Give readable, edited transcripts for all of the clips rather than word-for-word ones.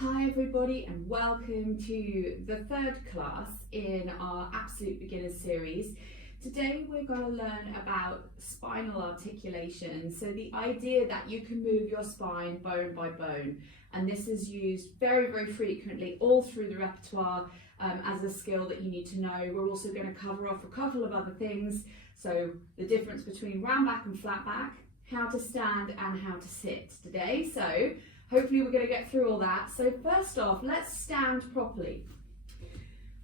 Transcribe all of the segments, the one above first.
Hi everybody and welcome to the third class in our Absolute Beginners series. Today we're going to learn about spinal articulation, so the idea that you can move your spine bone by bone, and this is used very frequently all through the repertoire as a skill that you need to know. We're also going to cover off a couple of other things, so the difference between round back and flat back, how to stand and how to sit today. So hopefully we're going to get through all that. So first off, let's stand properly.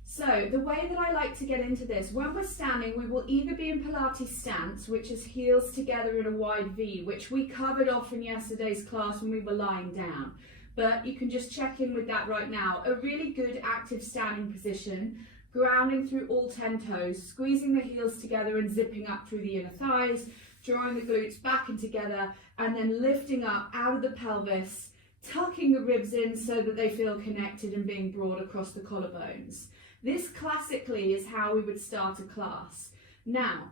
So the way that I like to get into this, when we're standing, we will either be in Pilates stance, which is heels together in a wide V, which we covered off in yesterday's class when we were lying down. But you can just check in with that right now. A really good active standing position, grounding through all 10 toes, squeezing the heels together and zipping up through the inner thighs, drawing the glutes back and together, and then lifting up out of the pelvis, tucking the ribs in so that they feel connected and being broad across the collarbones. This classically is how we would start a class. Now,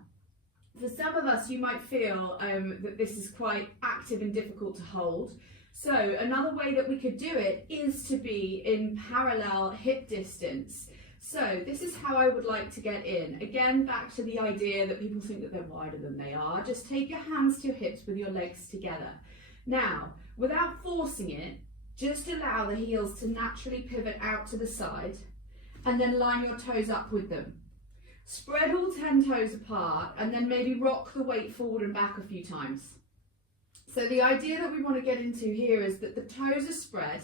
for some of us, you might feel that this is quite active and difficult to hold. So another way that we could do it is to be in parallel hip distance. So this is how I would like to get in. Again, back to the idea that people think that they're wider than they are. Just take your hands to your hips with your legs together. Now, without forcing it, just allow the heels to naturally pivot out to the side and then line your toes up with them. Spread all 10 toes apart and then maybe rock the weight forward and back a few times. So the idea that we want to get into here is that the toes are spread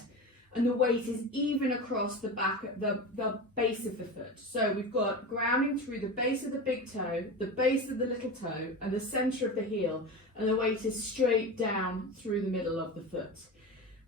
and the weight is even across the back, the base of the foot. So we've got grounding through the base of the big toe, the base of the little toe, and the center of the heel, and the weight is straight down through the middle of the foot.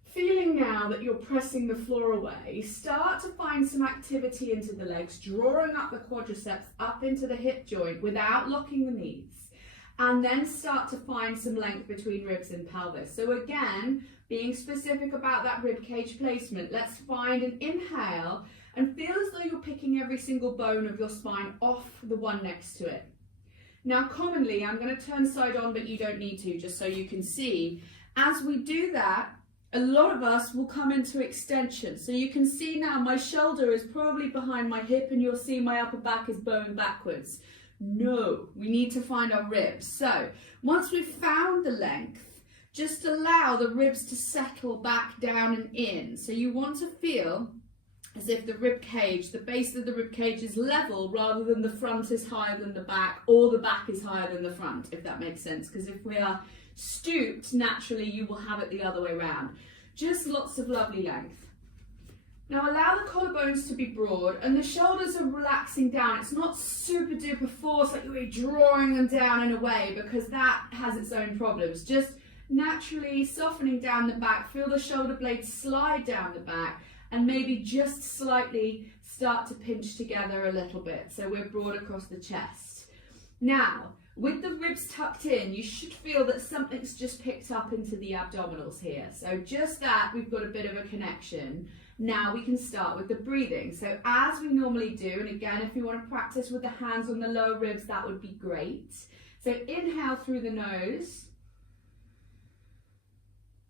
Feeling now that you're pressing the floor away, start to find some activity into the legs, drawing up the quadriceps up into the hip joint without locking the knees, and then start to find some length between ribs and pelvis. So again, being specific about that rib cage placement, let's find an inhale and feel as though you're picking every single bone of your spine off the one next to it. Now commonly, I'm going to turn side on, but you don't need to, just so you can see. As we do that, a lot of us will come into extension. So you can see now my shoulder is probably behind my hip and you'll see my upper back is bowing backwards. No, we need to find our ribs. So once we've found the length, just allow the ribs to settle back down and in. So you want to feel as if the rib cage, the base of the rib cage is level rather than the front is higher than the back or the back is higher than the front, if that makes sense. Because if we are stooped, naturally you will have it the other way around. Just lots of lovely length. Now allow the collarbones to be broad and the shoulders are relaxing down. It's not super duper force like you're drawing them down in a way, because that has its own problems. Just naturally softening down the back, feel the shoulder blades slide down the back and maybe just slightly start to pinch together a little bit so we're broad across the chest. Now, with the ribs tucked in, you should feel that something's just picked up into the abdominals here. So just that, we've got a bit of a connection. Now we can start with the breathing. So as we normally do, and again, if you want to practice with the hands on the lower ribs, that would be great. So inhale through the nose.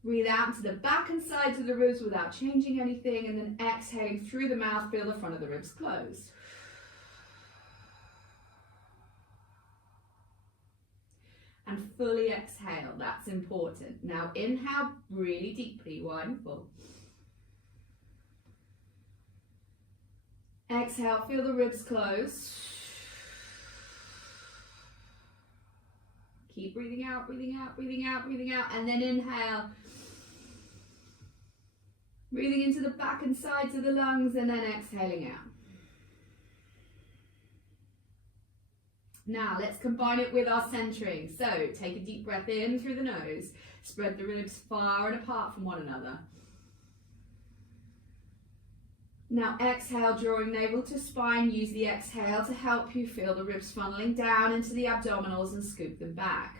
Breathe out into the back and sides of the ribs without changing anything, and then exhaling through the mouth, feel the front of the ribs close. And fully exhale, that's important. Now inhale really deeply, wide and full. Exhale, feel the ribs close. Keep breathing out, breathing out, breathing out, breathing out, and then inhale. Breathing into the back and sides of the lungs and then exhaling out. Now let's combine it with our centering. So take a deep breath in through the nose. Spread the ribs far and apart from one another. Now exhale, drawing navel to spine. Use the exhale to help you feel the ribs funneling down into the abdominals and scoop them back.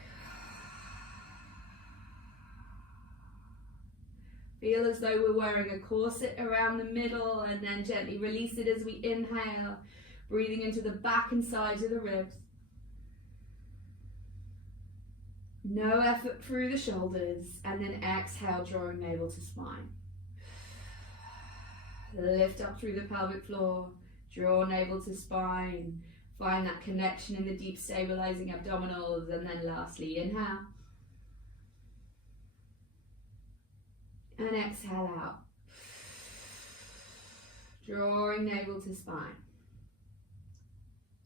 Feel as though we're wearing a corset around the middle and then gently release it as we inhale, breathing into the back and sides of the ribs. No effort through the shoulders, and then exhale, drawing navel to spine. Lift up through the pelvic floor, draw navel to spine, find that connection in the deep stabilizing abdominals, and then lastly, inhale. And exhale out. Drawing navel to spine.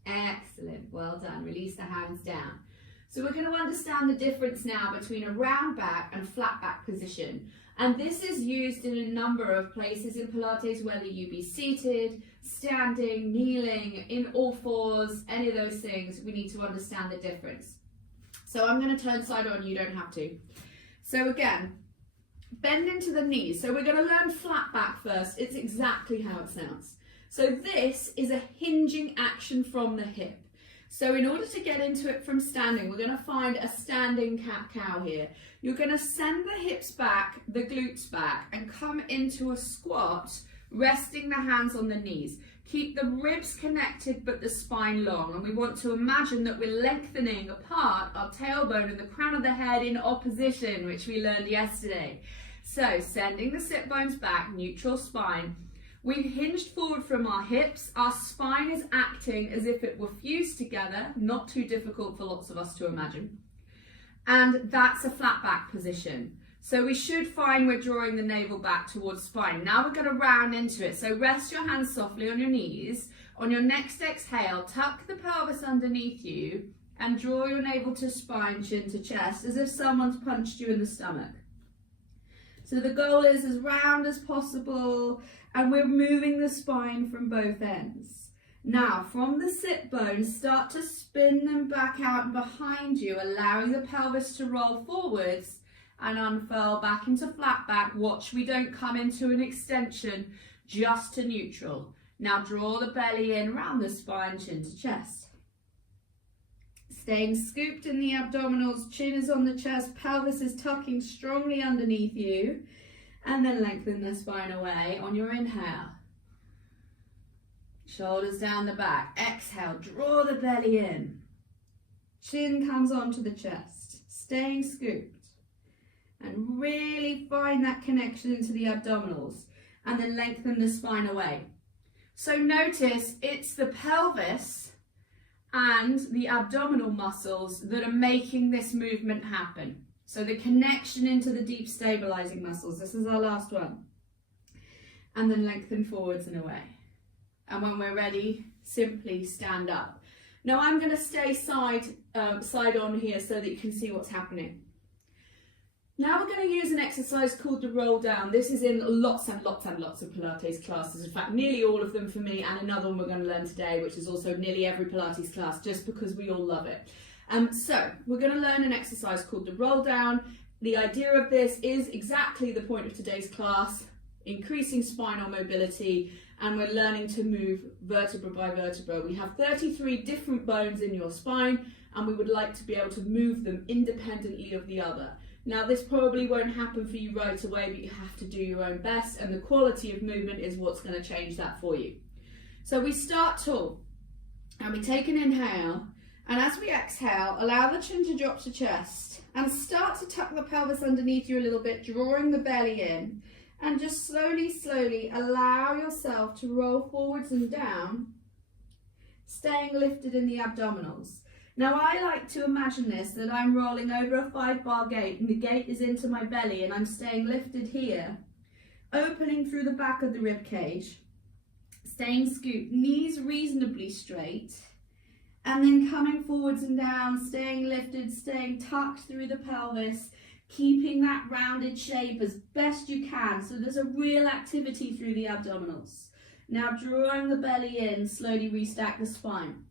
Excellent, well done. Release the hands down. So we're going to understand the difference now between a round back and flat back position. And this is used in a number of places in Pilates, whether you be seated, standing, kneeling, in all fours, any of those things, we need to understand the difference. So I'm going to turn side on, you don't have to. So again, bend into the knees. So we're going to learn flat back first. It's exactly how it sounds. So this is a hinging action from the hip. So in order to get into it from standing, we're going to find a standing cat-cow here. You're going to send the hips back, the glutes back, and come into a squat, resting the hands on the knees. Keep the ribs connected but the spine long, and we want to imagine that we're lengthening apart our tailbone and the crown of the head in opposition, which we learned yesterday. So sending the sit bones back, neutral spine. We've hinged forward from our hips. Our spine is acting as if it were fused together, not too difficult for lots of us to imagine. And that's a flat back position. So we should find we're drawing the navel back towards spine. Now we're going to round into it. So rest your hands softly on your knees. On your next exhale, tuck the pelvis underneath you and draw your navel to spine, chin to chest, as if someone's punched you in the stomach. So the goal is as round as possible, and we're moving the spine from both ends. Now, from the sit bones, start to spin them back out and behind you, allowing the pelvis to roll forwards and unfurl back into flat back. Watch we don't come into an extension, just to neutral. Now draw the belly in, round the spine, chin to chest. Staying scooped in the abdominals, chin is on the chest, pelvis is tucking strongly underneath you, and then lengthen the spine away on your inhale. Shoulders down the back. Exhale, draw the belly in. Chin comes onto the chest, staying scooped. And really find that connection into the abdominals, and then lengthen the spine away. So notice it's the pelvis and the abdominal muscles that are making this movement happen. So the connection into the deep stabilizing muscles. This is our last one. And then lengthen forwards and away. And when we're ready, simply stand up. Now I'm going to stay side on here so that you can see what's happening. Now we're going to use an exercise called the roll down. This is in lots and lots and lots of Pilates classes. In fact, nearly all of them for me, and another one we're going to learn today, which is also nearly every Pilates class, just because we all love it. So we're going to learn an exercise called the roll down. The idea of this is exactly the point of today's class, increasing spinal mobility, and we're learning to move vertebra by vertebra. We have 33 different bones in your spine, and we would like to be able to move them independently of the other. Now this probably won't happen for you right away, but you have to do your own best, and the quality of movement is what's going to change that for you. So we start tall, and we take an inhale, and as we exhale, allow the chin to drop to chest, and start to tuck the pelvis underneath you a little bit, drawing the belly in, and just slowly allow yourself to roll forwards and down, staying lifted in the abdominals. Now I like to imagine this, that I'm rolling over a 5-bar gate, and the gate is into my belly, and I'm staying lifted here, opening through the back of the rib cage, staying scooped, knees reasonably straight, and then coming forwards and down, staying lifted, staying tucked through the pelvis, keeping that rounded shape as best you can, so there's a real activity through the abdominals. Now drawing the belly in, slowly restack the spine.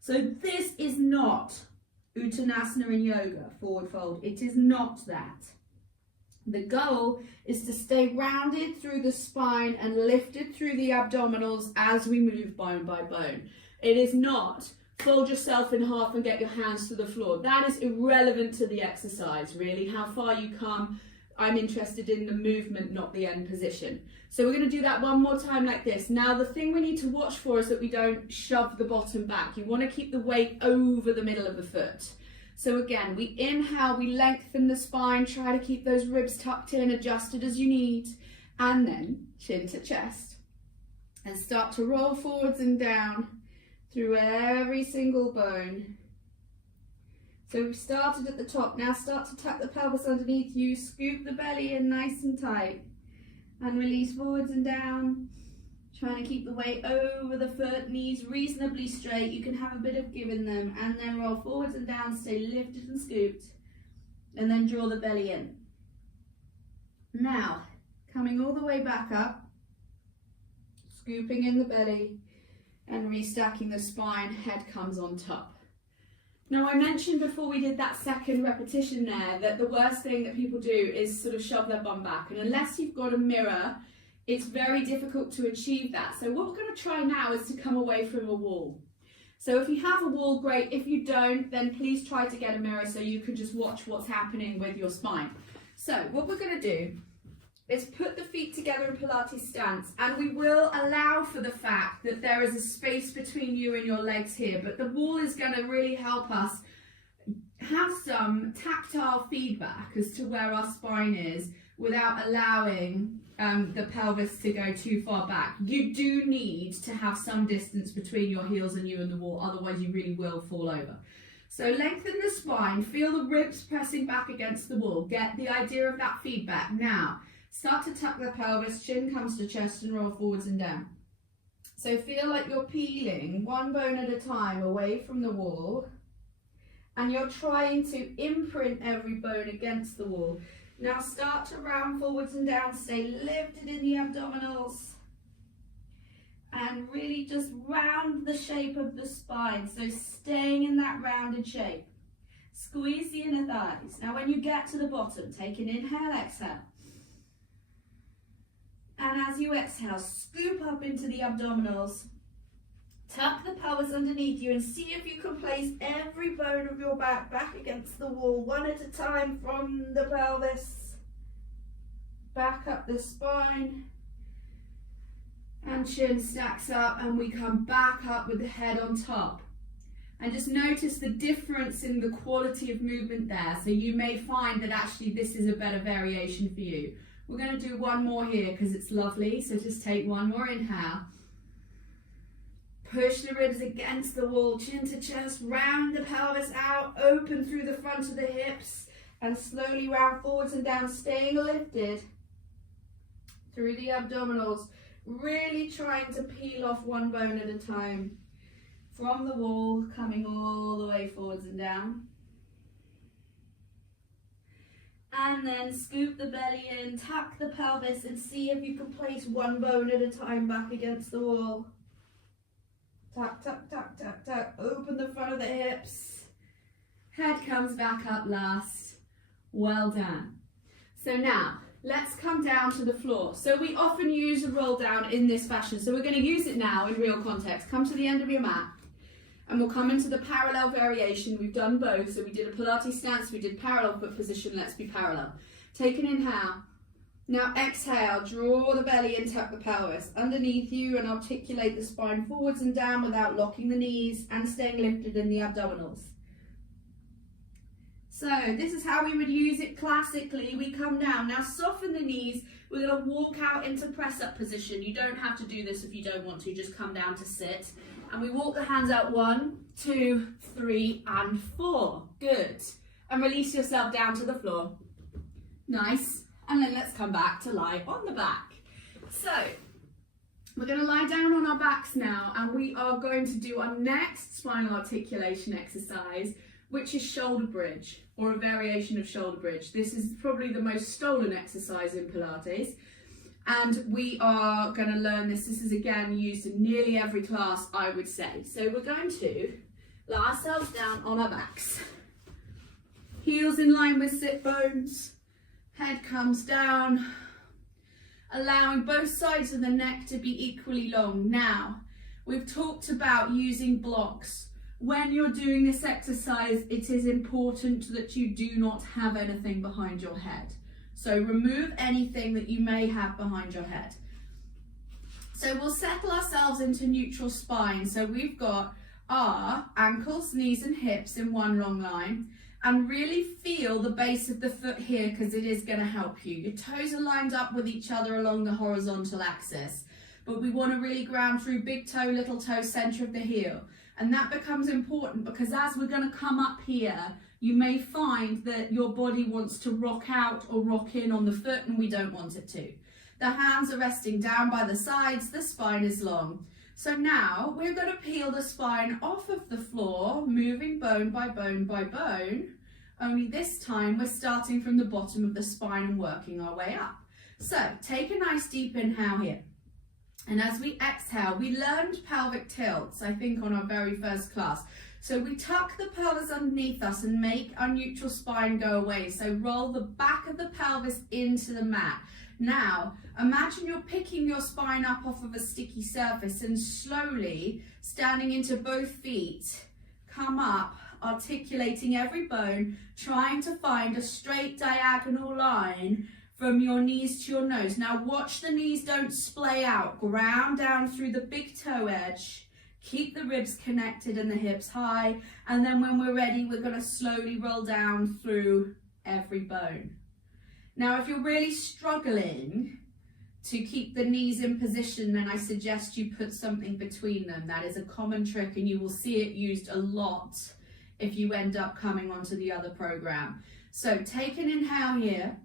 So this is not Uttanasana in yoga, forward fold. It is not that. The goal is to stay rounded through the spine and lifted through the abdominals as we move bone by bone. It is not fold yourself in half and get your hands to the floor. That is irrelevant to the exercise, really. How far you come, I'm interested in the movement, not the end position. So we're going to do that one more time like this. Now the thing we need to watch for is that we don't shove the bottom back. You want to keep the weight over the middle of the foot. So again, we inhale, we lengthen the spine, try to keep those ribs tucked in, adjusted as you need, and then chin to chest. And start to roll forwards and down through every single bone. So we've started at the top. Now start to tuck the pelvis underneath you, scoop the belly in nice and tight, and release forwards and down. Trying to keep the weight over the foot, knees reasonably straight. You can have a bit of give in them, and then roll forwards and down, stay lifted and scooped, and then draw the belly in. Now, coming all the way back up, scooping in the belly, and restacking the spine, head comes on top. Now I mentioned before we did that second repetition there that the worst thing that people do is sort of shove their bum back, and unless you've got a mirror, it's very difficult to achieve that. So what we're going to try now is to come away from a wall. So if you have a wall, great. If you don't, then please try to get a mirror so you can just watch what's happening with your spine. So what we're going to do is put the feet together in Pilates stance, and we will allow for the fact that there is a space between you and your legs here, but the wall is going to really help us have some tactile feedback as to where our spine is without allowing the pelvis to go too far back. You do need to have some distance between your heels and you and the wall, otherwise you really will fall over. So lengthen the spine, feel the ribs pressing back against the wall, get the idea of that feedback. Now, start to tuck the pelvis, chin comes to chest and roll forwards and down. So feel like you're peeling one bone at a time away from the wall, and you're trying to imprint every bone against the wall. Now start to round forwards and down, stay lifted in the abdominals, and really just round the shape of the spine, so staying in that rounded shape. Squeeze the inner thighs. Now when you get to the bottom, take an inhale, exhale. And as you exhale, scoop up into the abdominals. Tuck the pelvis underneath you and see if you can place every bone of your back against the wall, one at a time from the pelvis. Back up the spine. And chin stacks up, and we come back up with the head on top. And just notice the difference in the quality of movement there. So you may find that actually this is a better variation for you. We're going to do one more here because it's lovely. So just take one more inhale. Push the ribs against the wall, chin to chest, round the pelvis out, open through the front of the hips, and slowly round forwards and down, staying lifted through the abdominals, really trying to peel off one bone at a time from the wall, coming all the way forwards and down. And then scoop the belly in, tuck the pelvis, and see if you can place one bone at a time back against the wall. Tuck, tuck, tuck, tuck, tuck. Open the front of the hips. Head comes back up last. Well done. So now, let's come down to the floor. So we often use a roll down in this fashion. So we're going to use it now in real context. Come to the end of your mat. And we'll come into the parallel variation. We've done both. So we did a Pilates stance. We did parallel foot position. Let's be parallel. Take an inhale. Now exhale, draw the belly and tuck the pelvis underneath you and articulate the spine forwards and down without locking the knees and staying lifted in the abdominals. So this is how we would use it classically. We come down. Now soften the knees. We're going to walk out into press-up position. You don't have to do this if you don't want to. Just come down to sit. And we walk the hands out 1, 2, 3, and 4. Good. And release yourself down to the floor. Nice. And then let's come back to lie on the back. So we're going to lie down on our backs now, and we are going to do our next spinal articulation exercise, which is shoulder bridge, or a variation of shoulder bridge. This is probably the most stolen exercise in Pilates, and we are going to learn this. This is again used in nearly every class, I would say. So we're going to lie ourselves down on our backs, heels in line with sit bones. Head comes down, allowing both sides of the neck to be equally long. Now, we've talked about using blocks. When you're doing this exercise, it is important that you do not have anything behind your head. So remove anything that you may have behind your head. So we'll settle ourselves into neutral spine. So we've got our ankles, knees and hips in one long line. And really feel the base of the foot here because it is going to help you. Your toes are lined up with each other along the horizontal axis. but we want to really ground through big toe, little toe, center of the heel. And that becomes important because as we're going to come up here, you may find that your body wants to rock out or rock in on the foot, and we don't want it to. The hands are resting down by the sides, the spine is long. So now we're going to peel the spine off of the floor, moving bone by bone by bone. Only this time we're starting from the bottom of the spine and working our way up. So take a nice deep inhale here. And as we exhale, we learned pelvic tilts, I think, on our very first class. So we tuck the pelvis underneath us and make our neutral spine go away. So roll the back of the pelvis into the mat. Now, imagine you're picking your spine up off of a sticky surface and slowly standing into both feet, come up, articulating every bone, trying to find a straight diagonal line from your knees to your nose. Now watch the knees don't splay out. Ground down through the big toe edge. Keep the ribs connected and the hips high. And then when we're ready, we're going to slowly roll down through every bone. Now, if you're really struggling to keep the knees in position, then I suggest you put something between them. That is a common trick, and you will see it used a lot if you end up coming onto the other program. So take an inhale here.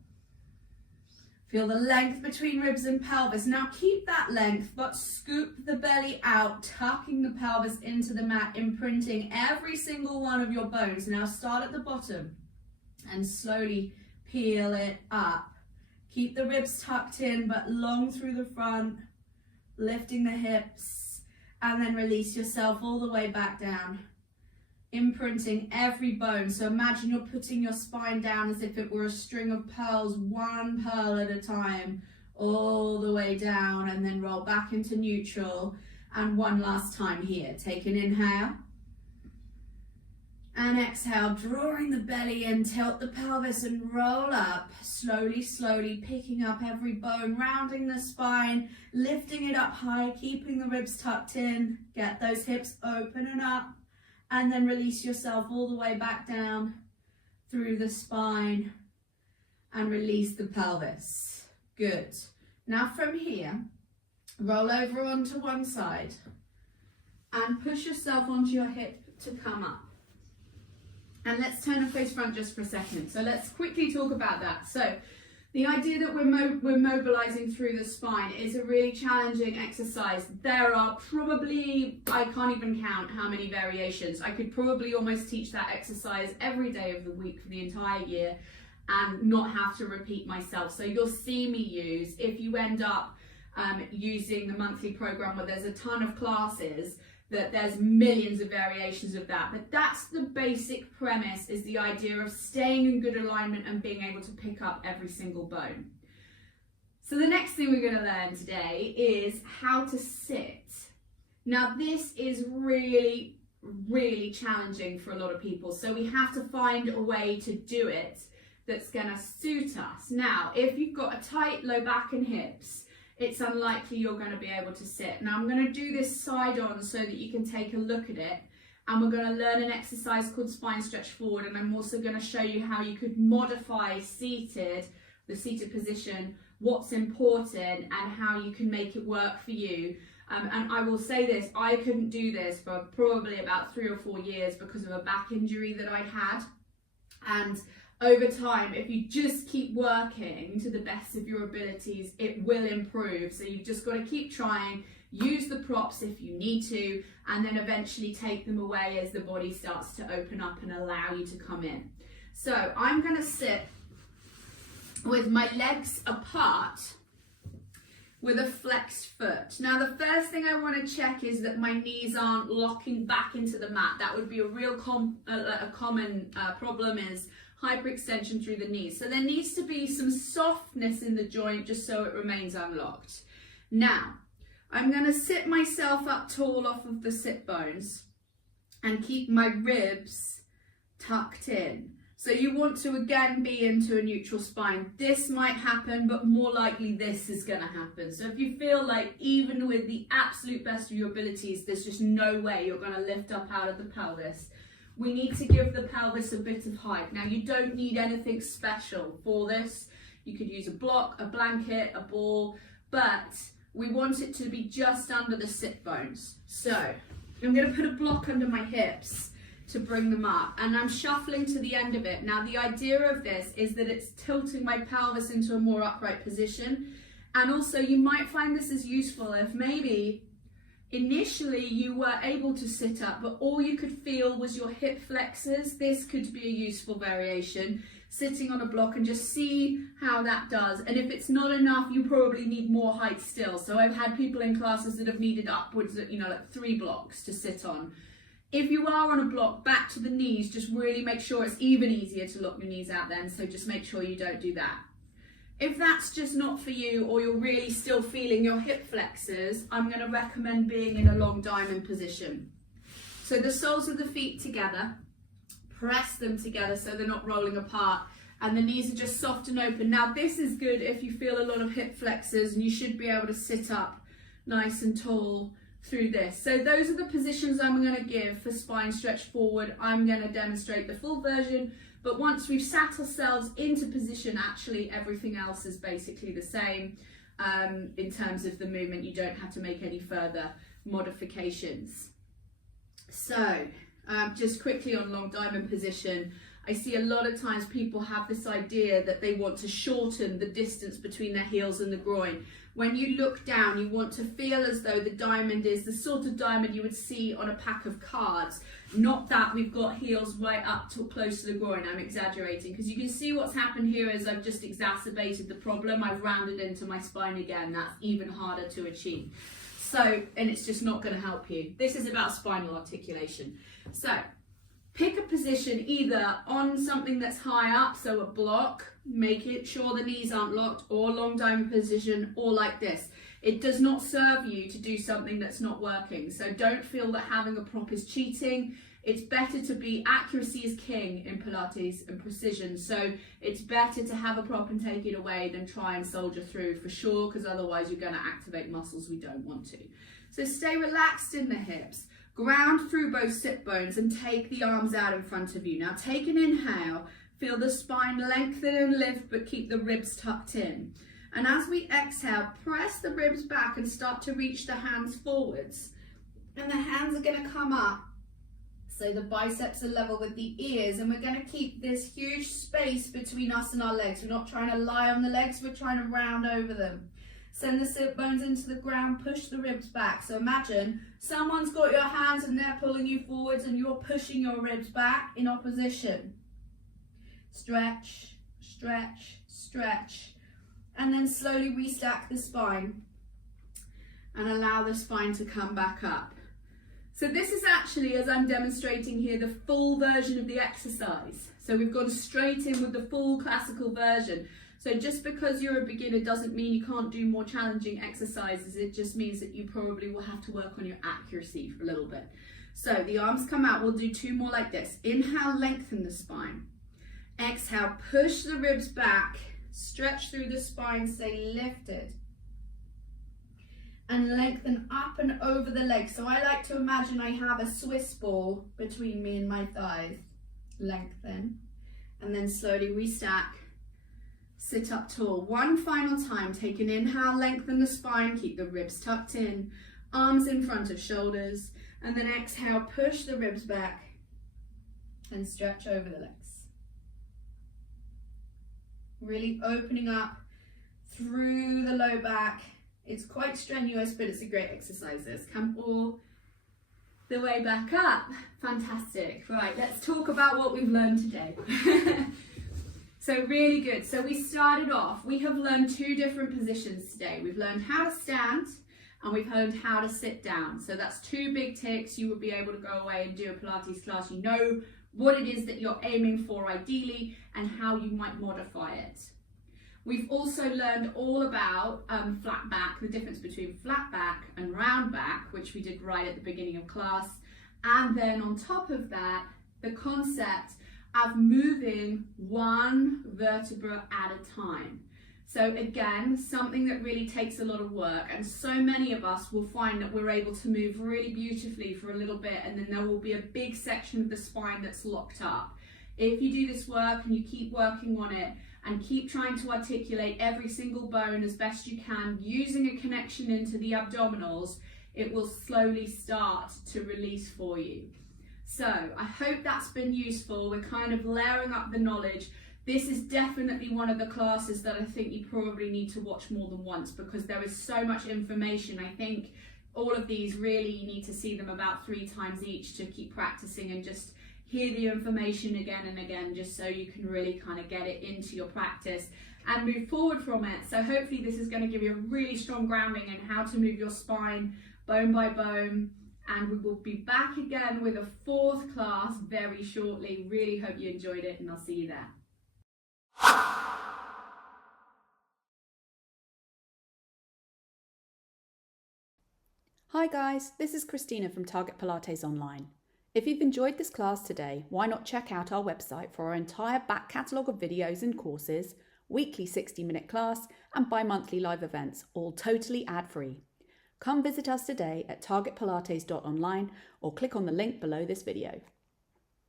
Feel the length between ribs and pelvis. Now keep that length, but scoop the belly out, tucking the pelvis into the mat, imprinting every single one of your bones. Now start at the bottom and slowly peel it up. Keep the ribs tucked in, but long through the front, lifting the hips, and then release yourself all the way back down, imprinting every bone. So imagine you're putting your spine down as if it were a string of pearls, one pearl at a time, all the way down, and then roll back into neutral. And one last time here. Take an inhale. And exhale, drawing the belly in, tilt the pelvis and roll up, slowly, slowly picking up every bone, rounding the spine, lifting it up high, keeping the ribs tucked in, get those hips open and up, and then release yourself all the way back down through the spine and release the pelvis. Good. Now from here, roll over onto one side and push yourself onto your hip to come up. And let's turn and face front just for a second. So let's quickly talk about that. So the idea that we're mobilizing through the spine is a really challenging exercise. There are probably, I can't even count how many variations. I could probably almost teach that exercise every day of the week for the entire year and not have to repeat myself. So you'll see me use, if you end up using the monthly program where there's a ton of classes, that there's millions of variations of that. But that's the basic premise, is the idea of staying in good alignment and being able to pick up every single bone. So the next thing we're going to learn today is how to sit. Now this is really, really challenging for a lot of people. So we have to find a way to do it that's going to suit us. Now, if you've got a tight low back and hips, it's unlikely you're going to be able to sit. Now I'm going to do this side on so that you can take a look at it, and we're going to learn an exercise called spine stretch forward, and I'm also going to show you how you could modify the seated position, what's important and how you can make it work for you. And I will say this, I couldn't do this for probably about 3 or 4 years because of a back injury that I'd had. And over time, if you just keep working to the best of your abilities, it will improve. So you've just got to keep trying, use the props if you need to, and then eventually take them away as the body starts to open up and allow you to come in. So I'm going to sit with my legs apart with a flexed foot. Now the first thing I want to check is that my knees aren't locking back into the mat. That would be a real common problem, is hyperextension through the knees. So there needs to be some softness in the joint just so it remains unlocked. Now, I'm going to sit myself up tall off of the sit bones and keep my ribs tucked in. So you want to again be into a neutral spine. This might happen, but more likely this is going to happen. So if you feel like even with the absolute best of your abilities, there's just no way you're going to lift up out of the pelvis, we need to give the pelvis a bit of height. Now you don't need anything special for this. You could use a block, a blanket, a ball, but we want it to be just under the sit bones. So I'm going to put a block under my hips to bring them up, and I'm shuffling to the end of it. Now the idea of this is that it's tilting my pelvis into a more upright position, and also you might find this is useful if maybe initially you were able to sit up but all you could feel was your hip flexors. This could be a useful variation, sitting on a block, and just see how that does. And if it's not enough, you probably need more height still. So I've had people in classes that have needed upwards of, like 3 blocks to sit on. If you are on a block, back to the knees, just really make sure it's even easier to lock your knees out then, so just make sure you don't do that. If that's just not for you, or you're really still feeling your hip flexors, I'm going to recommend being in a long diamond position. So the soles of the feet together, press them together so they're not rolling apart, and the knees are just soft and open. Now this is good if you feel a lot of hip flexors, and you should be able to sit up nice and tall through this. So those are the positions I'm going to give for spine stretch forward. I'm going to demonstrate the full version, but once we've sat ourselves into position, actually everything else is basically the same. In terms of the movement, you don't have to make any further modifications. So just quickly on long diamond position, I see a lot of times people have this idea that they want to shorten the distance between their heels and the groin. When you look down, you want to feel as though the diamond is the sort of diamond you would see on a pack of cards. Not that we've got heels right up to close to the groin. I'm exaggerating, because you can see what's happened here is I've just exacerbated the problem. I've rounded into my spine again. That's even harder to achieve. So, and it's just not going to help you. This is about spinal articulation. So pick a position either on something that's high up, so a block, make it sure the knees aren't locked, or long diamond position, or like this. It does not serve you to do something that's not working. So don't feel that having a prop is cheating. It's better to be, accuracy is king in Pilates and precision. So it's better to have a prop and take it away than try and soldier through for sure, because otherwise you're going to activate muscles we don't want to. So stay relaxed in the hips. Ground through both sit bones and take the arms out in front of you. Now take an inhale, feel the spine lengthen and lift, but keep the ribs tucked in. And as we exhale, press the ribs back and start to reach the hands forwards. And the hands are going to come up, so the biceps are level with the ears, and we're going to keep this huge space between us and our legs. We're not trying to lie on the legs, we're trying to round over them. Send the sit bones into the ground, push the ribs back. So imagine someone's got your hands and they're pulling you forwards and you're pushing your ribs back in opposition. Stretch, stretch, stretch. And then slowly restack the spine and allow the spine to come back up. So this is actually, as I'm demonstrating here, the full version of the exercise. So we've gone straight in with the full classical version. So just because you're a beginner doesn't mean you can't do more challenging exercises. It just means that you probably will have to work on your accuracy for a little bit. So the arms come out. We'll do 2 more like this. Inhale, lengthen the spine. Exhale, push the ribs back. Stretch through the spine, stay lifted. And lengthen up and over the legs. So I like to imagine I have a Swiss ball between me and my thighs. Lengthen. And then slowly restack. Sit up tall. One final time. Take an inhale, lengthen the spine, keep the ribs tucked in, arms in front of shoulders, and then exhale, push the ribs back and stretch over the legs. Really opening up through the low back. It's quite strenuous, but it's a great exercise. This. Come all the way back up. Fantastic. Right, let's talk about what we've learned today. So really good. So we started off, we have learned 2 different positions today. We've learned how to stand and we've learned how to sit down. So that's 2 big ticks. You would be able to go away and do a Pilates class. You know what it is that you're aiming for ideally and how you might modify it. We've also learned all about flat back, the difference between flat back and round back, which we did right at the beginning of class. And then on top of that, the concept of moving one vertebra at a time. So again, something that really takes a lot of work, and so many of us will find that we're able to move really beautifully for a little bit, and then there will be a big section of the spine that's locked up. If you do this work and you keep working on it and keep trying to articulate every single bone as best you can, using a connection into the abdominals, it will slowly start to release for you. So I hope that's been useful. We're kind of layering up the knowledge. This is definitely one of the classes that I think you probably need to watch more than once, because there is so much information. I think all of these really, you need to see them about 3 times each to keep practicing and just hear the information again and again, just so you can really kind of get it into your practice and move forward from it. So hopefully this is going to give you a really strong grounding in how to move your spine bone by bone. And we will be back again with a 4th class very shortly. Really hope you enjoyed it, and I'll see you there. Hi guys, this is Christina from Target Pilates Online. If you've enjoyed this class today, why not check out our website for our entire back catalogue of videos and courses, weekly 60-minute class and bi-monthly live events, all totally ad-free. Come visit us today at targetpilates.online or click on the link below this video.